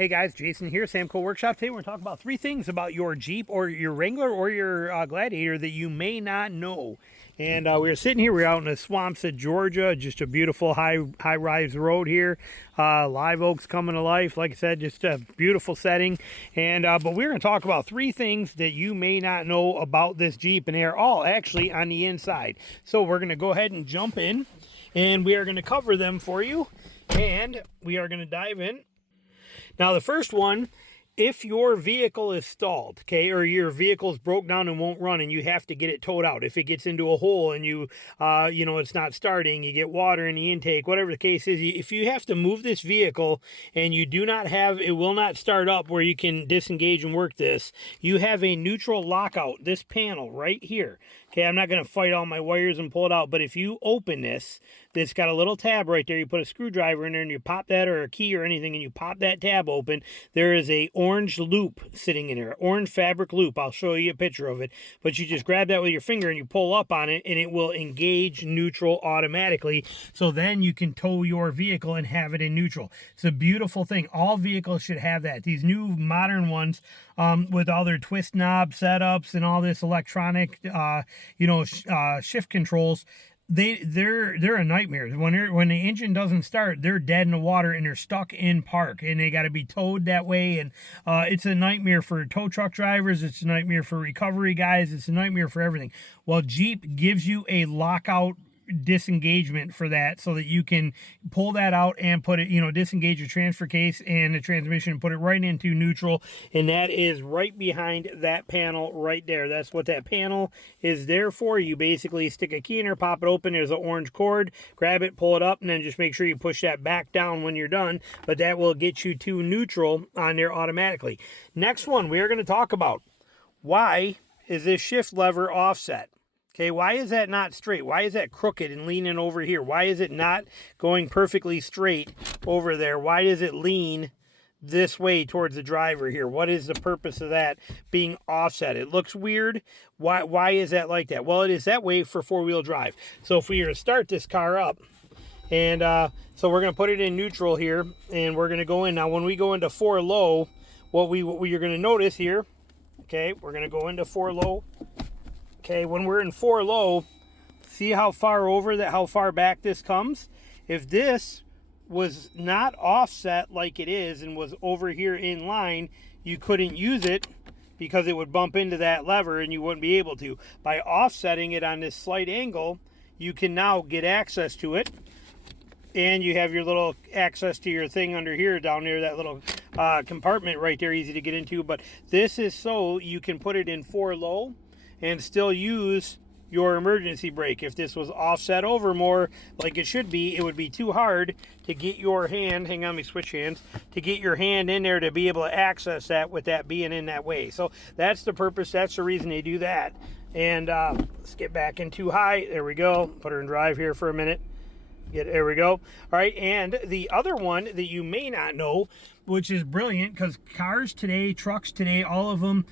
Hey guys, Jason here, Samco Workshop. Today we're going to talk about 3 things about your Jeep or your Wrangler or your Gladiator that you may not know. And we were sitting here, we're out in the swamps of Georgia, just a beautiful high-rise road here. Live oaks coming to life, like I said, just a beautiful setting. And but we're going to talk about 3 things that you may not know about this Jeep, and they're all actually on the inside. So we're going to go ahead and jump in, and we are going to cover them for you, and we are going to dive in. Now, the first one, if your vehicle is stalled, okay, or your vehicle's broke down and won't run and you have to get it towed out, if it gets into a hole and you know, it's not starting, you get water in the intake, whatever the case is, if you have to move this vehicle and you do not have, it will not start up where you can disengage and work this, you have a neutral lockout, this panel right here. Okay, I'm not going to fight all my wires and pull it out, but if you open this, it's got a little tab right there. You put a screwdriver in there and you pop that, or a key or anything, and you pop that tab open. There is a orange loop sitting in there, orange fabric loop. I'll show you a picture of it, but you just grab that with your finger and you pull up on it and it will engage neutral automatically. So then you can tow your vehicle and have it in neutral. It's a beautiful thing. All vehicles should have that. These new modern ones with all their twist knob setups and all this electronic, shift controls, they're a nightmare. When the engine doesn't start, they're dead in the water and they're stuck in park and they got to be towed that way. And it's a nightmare for tow truck drivers. It's a nightmare for recovery guys. It's a nightmare for everything. Well, Jeep gives you a lockout disengagement for that, so that you can pull that out and put it, disengage your transfer case and the transmission and put it right into neutral. And that is right behind that panel right there. That's what that panel is there for. You basically stick a key in there, pop it open, there's an orange cord, grab it, pull it up, and then just make sure you push that back down when you're done. But that will get you to neutral on there automatically. Next one we are going to talk about, why is this shift lever offset? Okay, why is that not straight? Why is that crooked and leaning over here? Why is it not going perfectly straight over there? Why does it lean this way towards the driver here? What is the purpose of that being offset? It looks weird. Why is that like that? Well, it is that way for four-wheel drive. So if we were to start this car up, and so we're going to put it in neutral here, and we're going to go in. Now, when we go into 4 low, what you're going to notice here, okay, we're going to go into 4 low. Okay, when we're in 4 low, see how far over that, how far back this comes? If this was not offset like it is and was over here in line, you couldn't use it because it would bump into that lever and you wouldn't be able to. By offsetting it on this slight angle, you can now get access to it. And you have your little access to your thing under here, down there, that little compartment right there, easy to get into. But this is so you can put it in 4 low and still use your emergency brake. If this was offset over more like it should be, it would be too hard to get your hand, hang on, let me switch hands, to get your hand in there to be able to access that with that being in that way. So that's the purpose, that's the reason they do that. And let's get back in too high, there we go, put her in drive here for a minute. There we go. All right, and the other one that you may not know, which is brilliant, because cars today, trucks today, all of them,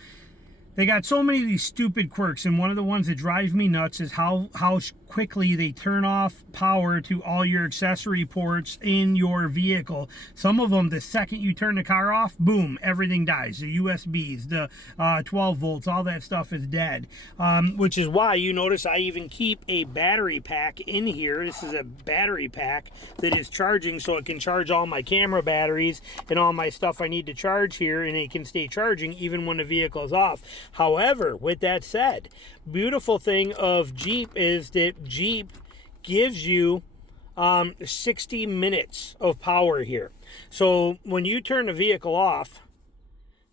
they got so many of these stupid quirks, and one of the ones that drives me nuts is how quickly they turn off power to all your accessory ports in your vehicle. Some of them, the second you turn the car off, boom, everything dies. The USBs, the 12 volts, all that stuff is dead. Which is why you notice I even keep a battery pack in here. This is a battery pack that is charging, so it can charge all my camera batteries and all my stuff I need to charge here, and it can stay charging even when the vehicle is off. However, with that said, beautiful thing of Jeep is that Jeep gives you 60 minutes of power here. So when you turn the vehicle off,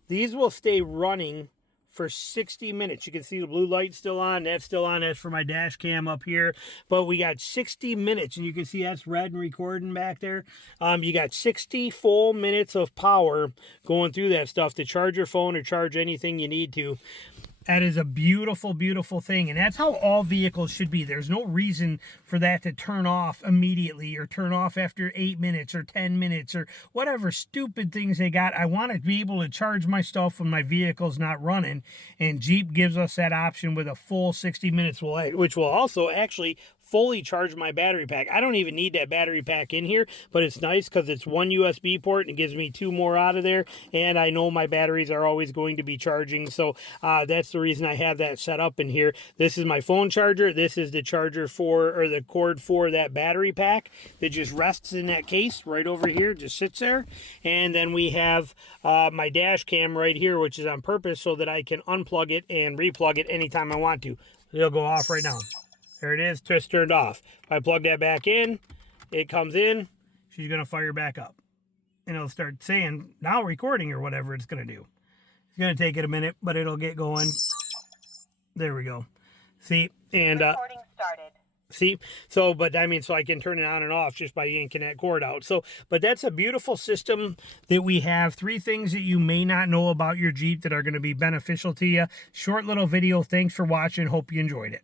these will stay running for 60 minutes. You can see the blue light still on. That's still on. That's for my dash cam up here. But we got 60 minutes, and you can see that's red and recording back there. You got 60 full minutes of power going through that stuff to charge your phone or charge anything you need to. That is a beautiful, beautiful thing. And that's how all vehicles should be. There's no reason for that to turn off immediately or turn off after 8 minutes or 10 minutes or whatever stupid things they got. I want to be able to charge my stuff when my vehicle's not running. And Jeep gives us that option with a full 60 minutes, which will also actually fully charge my battery pack. I don't even need that battery pack in here, but it's nice because it's one USB port and it gives me 2 more out of there, and I know my batteries are always going to be charging, so that's the reason I have that set up in here. This is my phone charger. This is the charger for, or the cord for that battery pack that just rests in that case right over here, just sits there. And then we have my dash cam right here, which is on purpose so that I can unplug it and replug it anytime I want to. It'll go off right now. There it is, just turned off. If I plug that back in, it comes in, she's gonna fire back up. And it'll start saying, now recording, or whatever it's gonna do. It's gonna take it a minute, but it'll get going. There we go. See, and recording started. See, so, but I mean, so I can turn it on and off just by yanking that cord out. So, but that's a beautiful system that we have. 3 things that you may not know about your Jeep that are going to be beneficial to you. Short little video. Thanks for watching. Hope you enjoyed it.